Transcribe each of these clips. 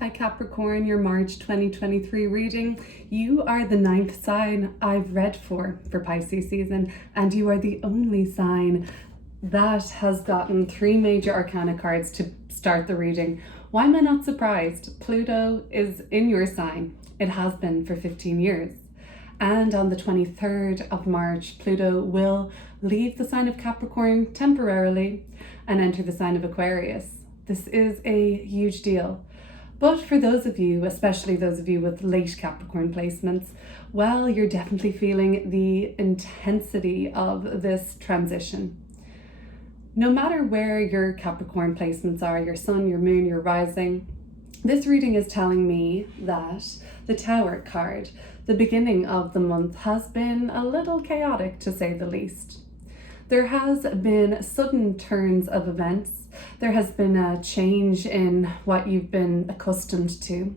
Hi Capricorn, your March 2023 reading. You are the 9th sign I've read for Pisces season, and you are the only sign that has gotten 3 major arcana cards to start the reading. Why am I not surprised? Pluto is in your sign. It has been for 15 years. And on the 23rd of March, Pluto will leave the sign of Capricorn temporarily and enter the sign of Aquarius. This is a huge deal. But for those of you, especially those of you with late Capricorn placements, well, you're definitely feeling the intensity of this transition. No matter where your Capricorn placements are, your sun, your moon, your rising, this reading is telling me that the Tower card, the beginning of the month, has been a little chaotic to say the least. There has been sudden turns of events. There has been a change in what you've been accustomed to.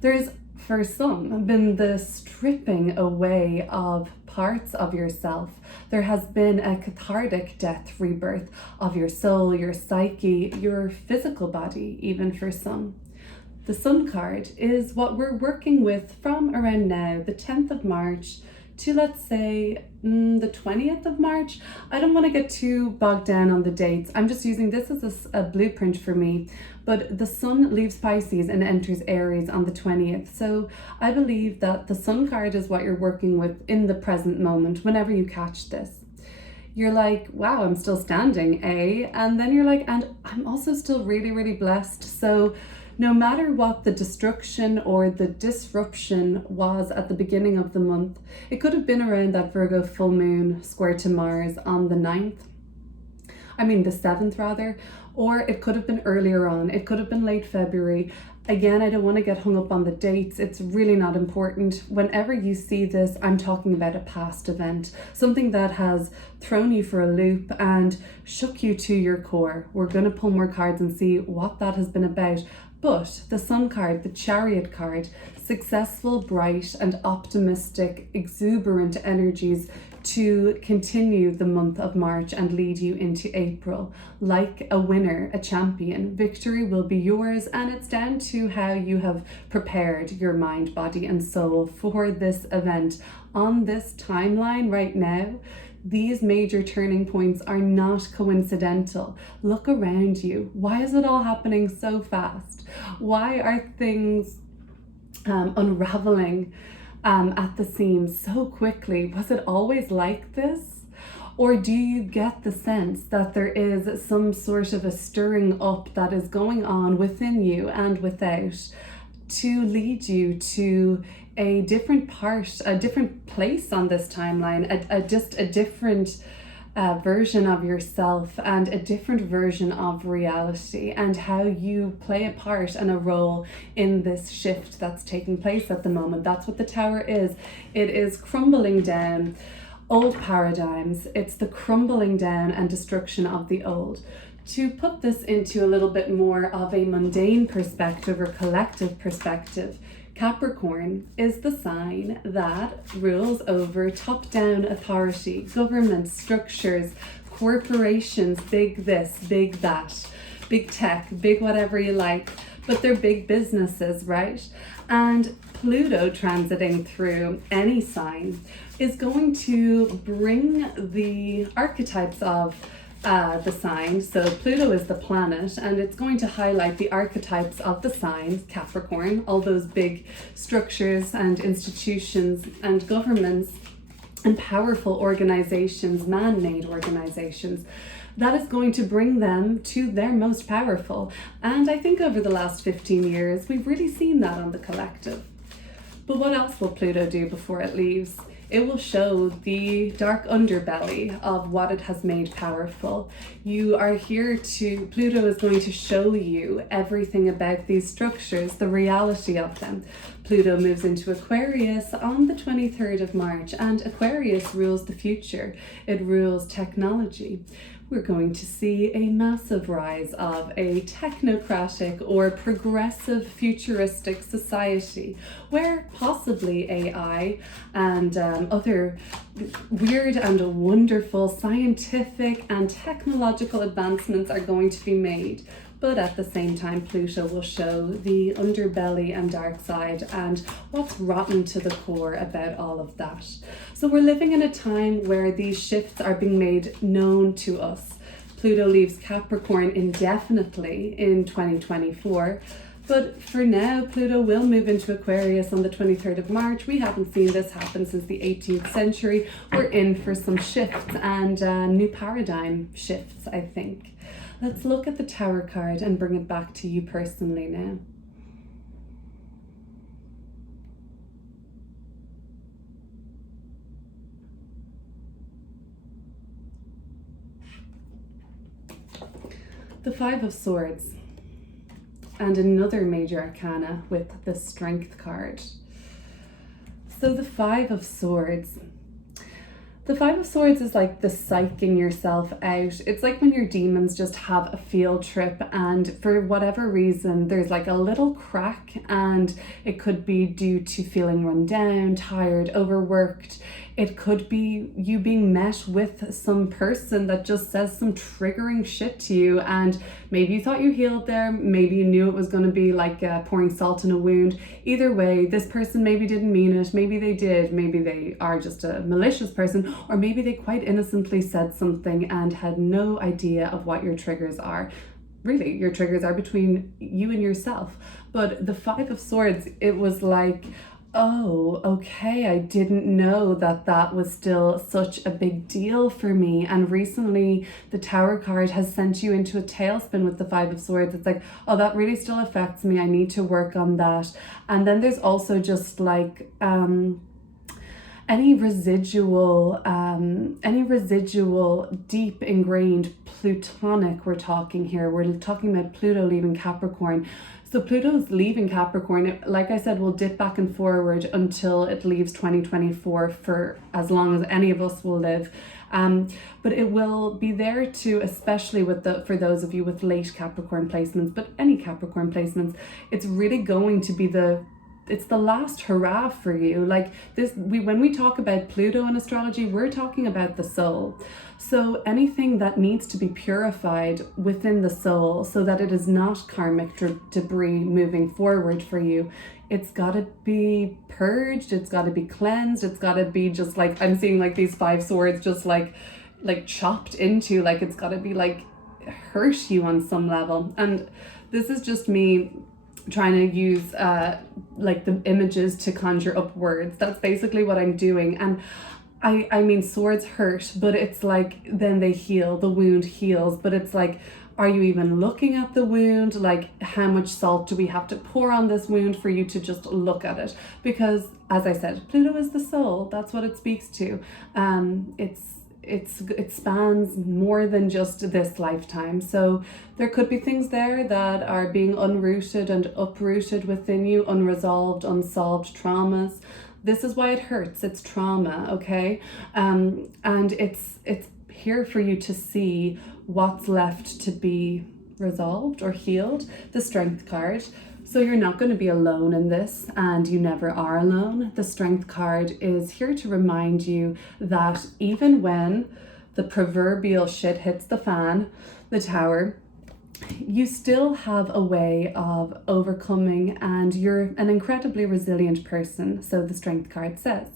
There's, for some, been the stripping away of parts of yourself. There has been a cathartic death, rebirth of your soul, your psyche, your physical body, even for some. The Sun card is what we're working with from around now, the 10th of March, to let's say the 20th of March. I don't want to get too bogged down on the dates. I'm just using this as a blueprint for me. But the Sun leaves Pisces and enters Aries on the 20th. So I believe that the Sun card is what you're working with in the present moment, whenever you catch this. You're like, wow, I'm still standing, eh? And then you're like, and I'm also still really, really blessed. So no matter what the destruction or the disruption was at the beginning of the month, it could have been around that Virgo full moon square to Mars on the 7th rather, or it could have been earlier on. It could have been late February. Again, I don't want to get hung up on the dates. It's really not important. Whenever you see this, I'm talking about a past event, something that has thrown you for a loop and shook you to your core. We're going to pull more cards and see what that has been about. But the Sun card, the Chariot card, successful, bright and optimistic, exuberant energies to continue the month of March and lead you into April. Like a winner, a champion, victory will be yours, and it's down to how you have prepared your mind, body and soul for this event. On this timeline right now, these major turning points are not coincidental. Look around you. Why is it all happening so fast? Why are things unraveling at the seams so quickly? Was it always like this? Or do you get the sense that there is some sort of a stirring up that is going on within you and without to lead you to a different part, a different place on this timeline, just a different version of yourself and a different version of reality, and how you play a part and a role in this shift that's taking place at the moment. That's what the Tower is. It is crumbling down old paradigms. It's the crumbling down and destruction of the old. To put this into a little bit more of a mundane perspective or collective perspective, Capricorn is the sign that rules over top-down authority, government structures, corporations, big this, big that, big tech, big whatever you like, but they're big businesses, right? And Pluto transiting through any sign is going to bring the archetypes of the sign. So Pluto is the planet, and it's going to highlight the archetypes of the signs, Capricorn, all those big structures and institutions and governments and powerful organizations, man-made organizations. That is going to bring them to their most powerful. And I think over the last 15 years, we've really seen that on the collective. But what else will Pluto do before it leaves? It will show the dark underbelly of what it has made powerful. You are here Pluto is going to show you everything about these structures, the reality of them. Pluto moves into Aquarius on the 23rd of March, and Aquarius rules the future. It rules technology. We're going to see a massive rise of a technocratic or progressive futuristic society where possibly AI and other weird and wonderful scientific and technological advancements are going to be made. but at the same time, Pluto will show the underbelly and dark side and what's rotten to the core about all of that. So we're living in a time where these shifts are being made known to us. Pluto leaves Capricorn indefinitely in 2024. But for now, Pluto will move into Aquarius on the 23rd of March. We haven't seen this happen since the 18th century. We're in for some shifts and new paradigm shifts, I think. Let's look at the Tower card and bring it back to you personally now. The Five of Swords. And another major arcana with the Strength card. So the Five of Swords. The Five of Swords is like the psyching yourself out. It's like when your demons just have a field trip and for whatever reason, there's like a little crack, and it could be due to feeling run down, tired, overworked. It could be you being met with some person that just says some triggering shit to you, and maybe you thought you healed there, maybe you knew it was going to be like pouring salt in a wound. Either way, this person maybe didn't mean it, maybe they did, maybe they are just a malicious person, or maybe they quite innocently said something and had no idea of what your triggers are. Really, your triggers are between you and yourself. But the Five of Swords, it was like, oh, okay, I didn't know that that was still such a big deal for me. And recently the Tower card has sent you into a tailspin with the Five of Swords. It's like, oh, that really still affects me. I need to work on that. And then there's also just like any residual deep ingrained plutonic, we're talking here. We're talking about Pluto leaving Capricorn. So Pluto's leaving Capricorn, like I said, will dip back and forward until it leaves 2024 for as long as any of us will live. But it will be there to, especially for those of you with late Capricorn placements, but any Capricorn placements, it's really going to be it's the last hurrah for you. Like this, when we talk about Pluto in astrology, we're talking about the soul. So anything that needs to be purified within the soul so that it is not karmic debris moving forward for you, it's got to be purged, it's got to be cleansed, it's got to be just like, I'm seeing like these five swords just like chopped into, like it's got to be like hurt you on some level. And this is just me trying to use like the images to conjure up words. That's basically what I'm doing. And I mean, swords hurt, but it's like then they heal, the wound heals, but it's like, are you even looking at the wound? Like, how much salt do we have to pour on this wound for you to just look at it? Because as I said, Pluto is the soul. That's what it speaks to. It spans more than just this lifetime. So there could be things there that are being unrooted and uprooted within you, unresolved, unsolved traumas. This is why it hurts. It's trauma, okay? And it's here for you to see what's left to be resolved or healed. The Strength card. So you're not going to be alone in this, and you never are alone. The Strength card is here to remind you that even when the proverbial shit hits the fan, the Tower, you still have a way of overcoming, and you're an incredibly resilient person, so the Strength card says.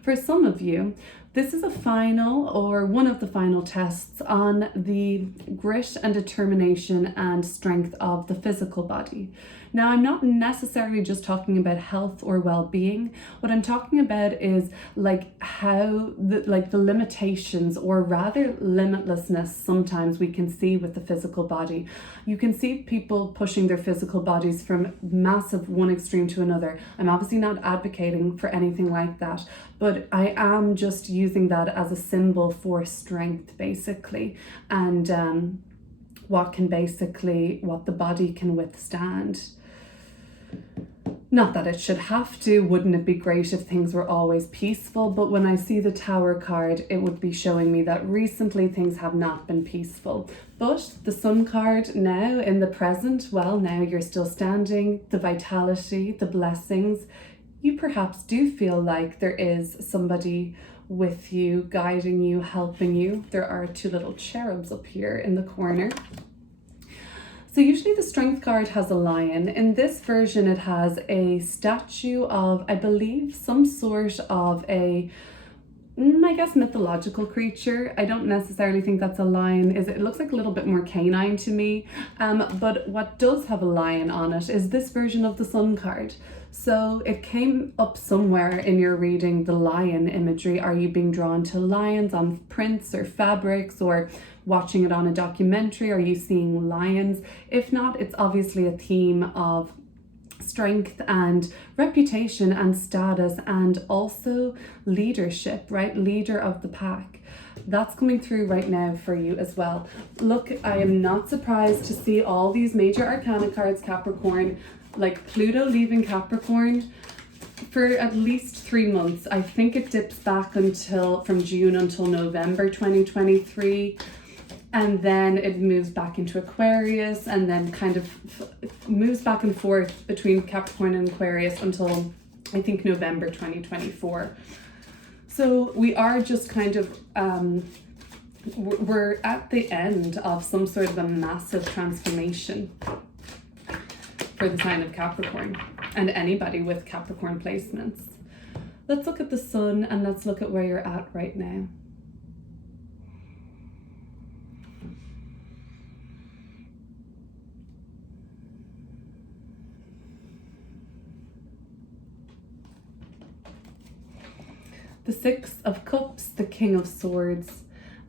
For some of you, this is a final or one of the final tests on the grit and determination and strength of the physical body. Now, I'm not necessarily just talking about health or well-being. What I'm talking about is like how the limitations, or rather limitlessness, sometimes we can see with the physical body. You can see people pushing their physical bodies from massive one extreme to another. I'm obviously not advocating for anything like that, but I am just using that as a symbol for strength, basically, and what the body can withstand. Not that it should have to. Wouldn't it be great if things were always peaceful? But when I see the Tower card, it would be showing me that recently things have not been peaceful. But the Sun card now in the present, well, now you're still standing, the vitality, the blessings. You perhaps do feel like there is somebody with you, guiding you, helping you. There are two little cherubs up here in the corner. So usually the strength card has a lion. In this version, it has a statue of, I believe, some sort of a, I guess, mythological creature. I don't necessarily think that's a lion. It looks like a little bit more canine to me. But what does have a lion on it is this version of the Sun card. So it came up somewhere in your reading, the lion imagery. Are you being drawn to lions on prints or fabrics, or watching it on a documentary? Are you seeing lions? If not, it's obviously a theme of strength and reputation and status, and also leadership, right? Leader of the pack. That's coming through right now for you as well. Look, I am not surprised to see all these major arcana cards, Capricorn, like Pluto leaving Capricorn for at least 3 months. I think it dips back from June until November 2023. And then it moves back into Aquarius, and then kind of moves back and forth between Capricorn and Aquarius until I think November 2024. So we are just kind of, we're at the end of some sort of a massive transformation for the sign of Capricorn and anybody with Capricorn placements. Let's look at the sun and let's look at where you're at right now. The Six of Cups, the King of Swords,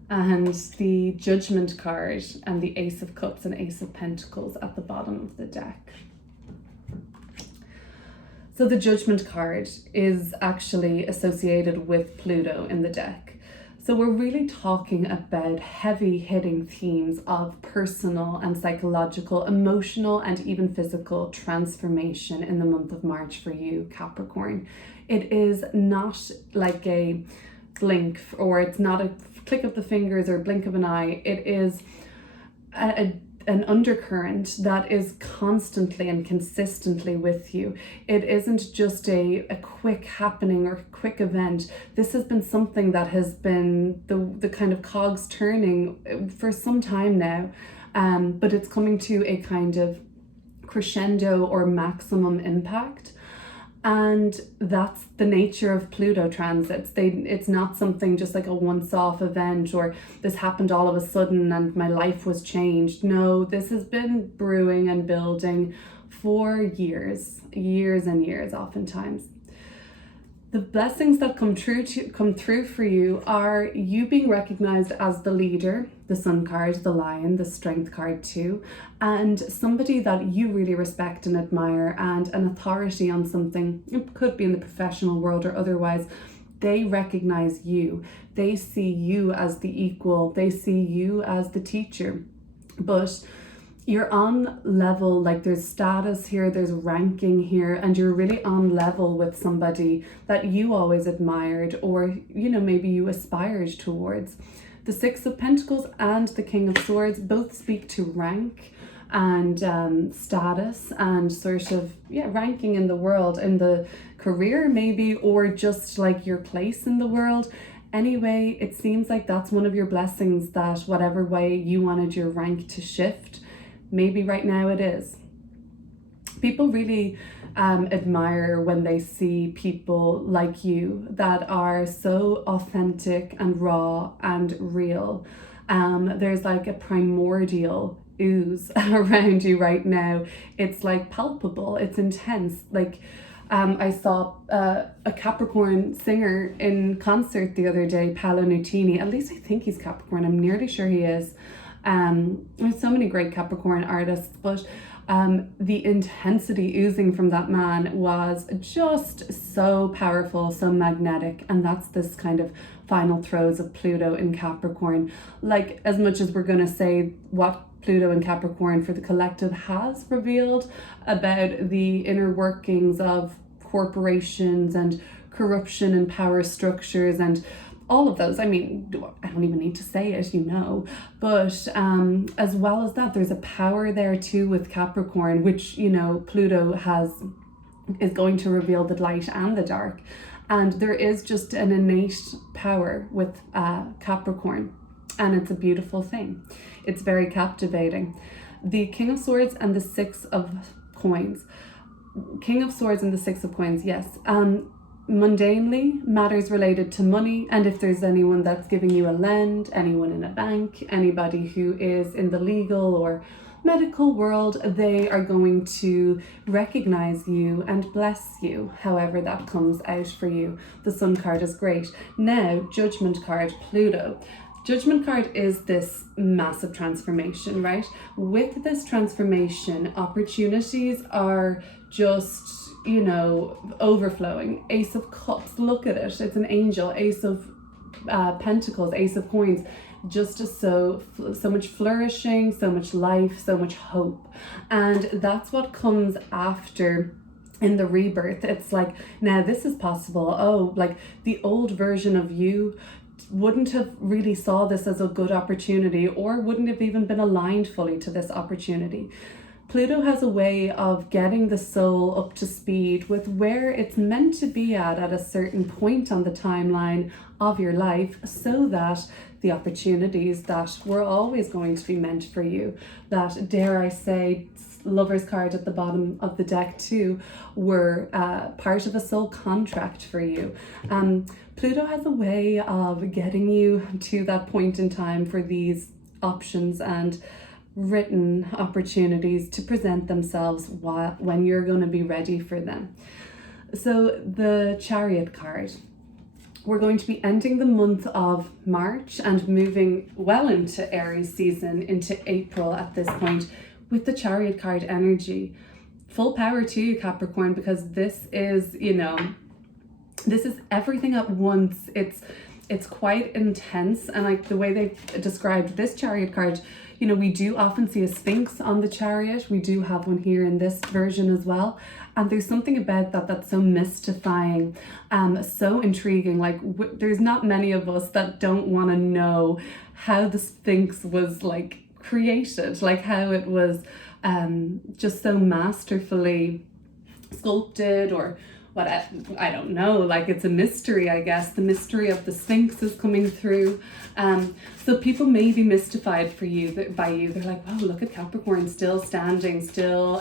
and the Judgment card, and the Ace of Cups and Ace of Pentacles at the bottom of the deck. So the Judgment card is actually associated with Pluto in the deck. So we're really talking about heavy hitting themes of personal and psychological, emotional, and even physical transformation in the month of March for you, Capricorn. It is not like a blink, or it's not a click of the fingers or blink of an eye. It is an undercurrent that is constantly and consistently with you. It isn't just a quick happening or quick event. This has been something that has been the kind of cogs turning for some time now, but it's coming to a kind of crescendo or maximum impact. And that's the nature of Pluto transits. It's not something just like a once-off event, or this happened all of a sudden and my life was changed. No, this has been brewing and building for years and years oftentimes. The blessings that come through for you are you being recognized as the leader, the Sun card, the Lion, the Strength card too, and somebody that you really respect and admire, and an authority on something. It could be in the professional world or otherwise. They recognize you. They see you as the equal. They see you as the teacher. But you're on level, like there's status here, there's ranking here, and you're really on level with somebody that you always admired, or maybe you aspired towards. The Six of Pentacles and the King of Swords both speak to rank and status and sort of ranking in the world, in the career maybe, or just like your place in the world. Anyway, it seems like that's one of your blessings, that whatever way you wanted your rank to shift, maybe right now it is. People really admire when they see people like you that are so authentic and raw and real. There's like a primordial ooze around you right now. It's like palpable, it's intense. Like I saw a Capricorn singer in concert the other day, Paolo Nutini. At least I think he's Capricorn, I'm nearly sure he is. There's so many great Capricorn artists, but the intensity oozing from that man was just so powerful, so magnetic. And that's this kind of final throes of Pluto in Capricorn. Like, as much as we're going to say what Pluto in Capricorn for the collective has revealed about the inner workings of corporations and corruption and power structures and all of those. I mean, I don't even need to say it, but as well as that, there's a power there too with Capricorn, which, Pluto is going to reveal the light and the dark. And there is just an innate power with Capricorn, and it's a beautiful thing. It's very captivating. the King of Swords and the Six of Coins. King of Swords and the Six of Coins, yes. Mundanely, matters related to money, and if there's anyone that's giving you a lend, anyone in a bank, anybody who is in the legal or medical world, they are going to recognize you and bless you, however that comes out for you. The Sun card is great. Now, Judgment card, Pluto. Judgment card is this massive transformation, right? With this transformation, opportunities are just, you know, overflowing. Ace of Cups, look at it. It's an angel. Ace of Pentacles, Ace of Coins. Just so much flourishing, so much life, so much hope. And that's what comes after in the rebirth. It's like, now this is possible. Oh, like the old version of you wouldn't have really saw this as a good opportunity, or wouldn't have even been aligned fully to this opportunity. Pluto has a way of getting the soul up to speed with where it's meant to be at a certain point on the timeline of your life, so that the opportunities that were always going to be meant for you, that, dare I say, Lover's card at the bottom of the deck too, were part of a soul contract for you. Pluto has a way of getting you to that point in time for these options and written opportunities to present themselves when you're going to be ready for them. So the Chariot card, we're going to be ending the month of March and moving well into Aries season, into April at this point, with the Chariot card energy. Full power to you, Capricorn, because this is, you know, this is everything at once. It's quite intense, and like the way they've described this Chariot card, you know, we do often see a Sphinx on the Chariot. We do have one here in this version as well. And there's something about that that's so mystifying, so intriguing. Like there's not many of us that don't want to know how the Sphinx was like created, like how it was just so masterfully sculpted, or what, I don't know, like it's a mystery, I guess. The mystery of the Sphinx is coming through. So people may be mystified by you. They're like, wow, look at Capricorn still standing, still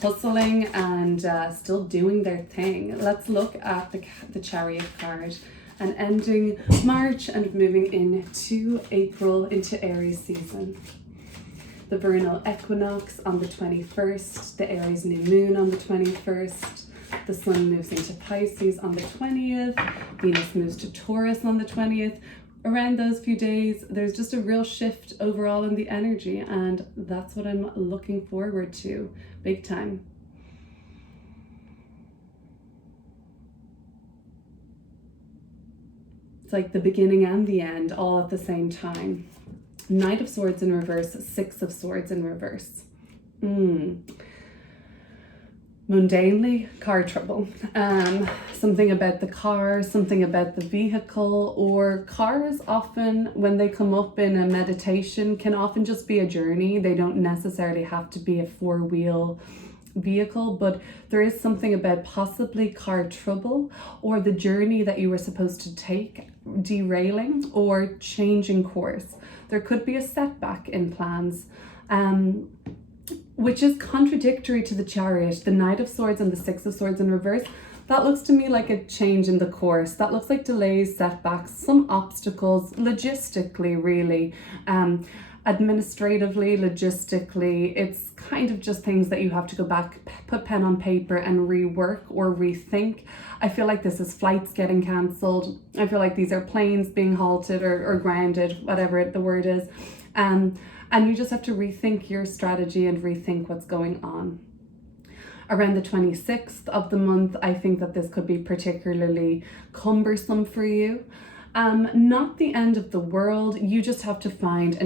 hustling, and still doing their thing. Let's look at the Chariot card, and ending March and moving into April, into Aries season. The vernal equinox on the 21st, the Aries new moon on the 21st, the Sun moves into Pisces on the 20th, Venus moves to Taurus on the 20th. Around those few days, there's just a real shift overall in the energy, and that's what I'm looking forward to, big time. It's like the beginning and the end all at the same time. Knight of Swords in reverse, Six of Swords in reverse. Mundanely, car trouble. Something about the car, something about the vehicle, or cars often, when they come up in a meditation, can often just be a journey. They don't necessarily have to be a four-wheel vehicle, but there is something about possibly car trouble, or the journey that you were supposed to take derailing or changing course. There could be a setback in plans, which is contradictory to the Chariot, the Knight of Swords and the Six of Swords in reverse. That looks to me like a change in the course. That looks like delays, setbacks, some obstacles, logistically, really. Administratively, logistically, it's kind of just things that you have to go back, put pen on paper and rework or rethink. I feel like this is flights getting cancelled. I feel like these are planes being halted or grounded, whatever the word is. And you just have to rethink your strategy and rethink what's going on. Around the 26th of the month, I think that this could be particularly cumbersome for you. Not the end of the world. You just have to find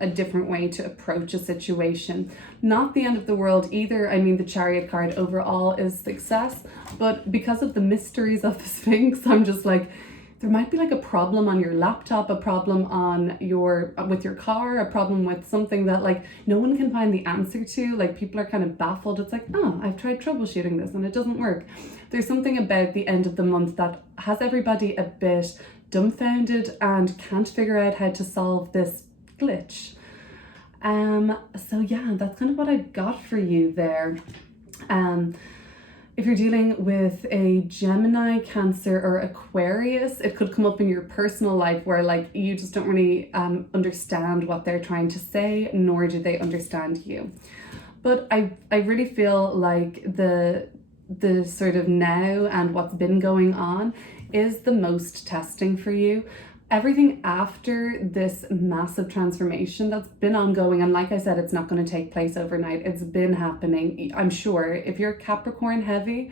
a different way to approach a situation. Not the end of the world either. I mean, the Chariot card overall is success, but because of the mysteries of the Sphinx, I'm just like, there might be like a problem on your laptop, a problem with your car, a problem with something that like no one can find the answer to. Like people are kind of baffled. It's like, oh, I've tried troubleshooting this and it doesn't work. There's something about the end of the month that has everybody a bit dumbfounded and can't figure out how to solve this glitch. So yeah, that's kind of what I've got for you there. If you're dealing with a Gemini, Cancer, or Aquarius, it could come up in your personal life where like you just don't really understand what they're trying to say, nor do they understand you. But I really feel like the sort of now and what's been going on is the most testing for you. Everything after this massive transformation that's been ongoing, and like I said, it's not going to take place overnight, it's been happening. I'm sure if you're Capricorn heavy,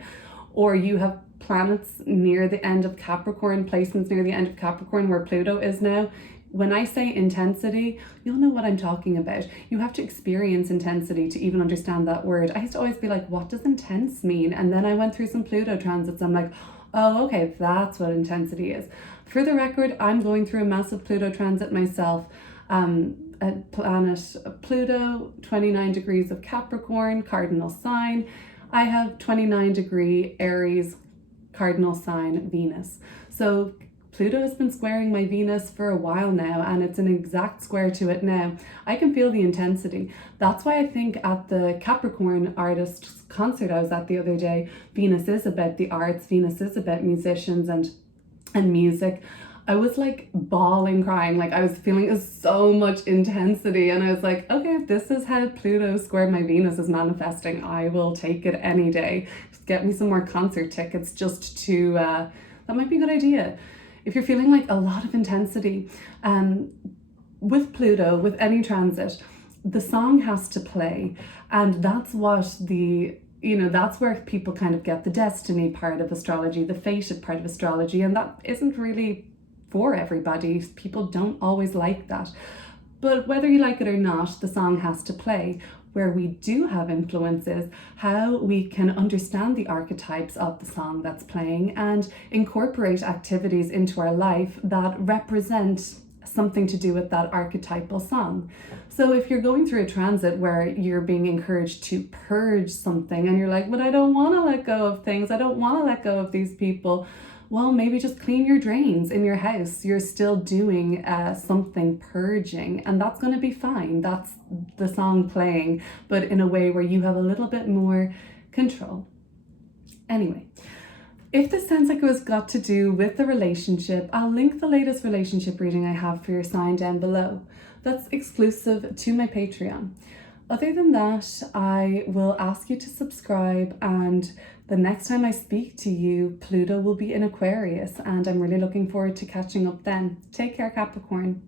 or you have planets near the end of Capricorn, placements near the end of Capricorn where Pluto is now, when I say intensity, you'll know what I'm talking about. You have to experience intensity to even understand that word. I used to always be like, what does intense mean? And then I went through some Pluto transits. I'm like, oh, okay, that's what intensity is. For the record, I'm going through a massive Pluto transit myself. A planet Pluto, 29 degrees of Capricorn, cardinal sign. I have 29-degree Aries, cardinal sign Venus. So Pluto has been squaring my Venus for a while now, and it's an exact square to it now. I can feel the intensity. That's why I think at the Capricorn artists concert I was at the other day, Venus is about the arts, Venus is about musicians and music. I was like bawling, crying, like I was feeling so much intensity, and I was like, okay, if this is how Pluto squared my Venus is manifesting, I will take it any day. Just get me some more concert tickets just to, that might be a good idea. If you're feeling like a lot of intensity, with Pluto, with any transit, the song has to play, and that's what that's where people kind of get the destiny part of astrology, the fated part of astrology, and that isn't really for everybody. People don't always like that. But whether you like it or not, the song has to play. Where we do have influences, how we can understand the archetypes of the song that's playing and incorporate activities into our life that represent something to do with that archetypal song. So if you're going through a transit where you're being encouraged to purge something and you're like, but I don't want to let go of things, I don't want to let go of these people, well, maybe just clean your drains in your house. You're still doing something purging, and that's going to be fine. That's the song playing, but in a way where you have a little bit more control. Anyway, if this sounds like it was got to do with the relationship, I'll link the latest relationship reading I have for your sign down below. That's exclusive to my Patreon. Other than that, I will ask you to subscribe, and the next time I speak to you, Pluto will be in Aquarius, and I'm really looking forward to catching up then. Take care, Capricorn.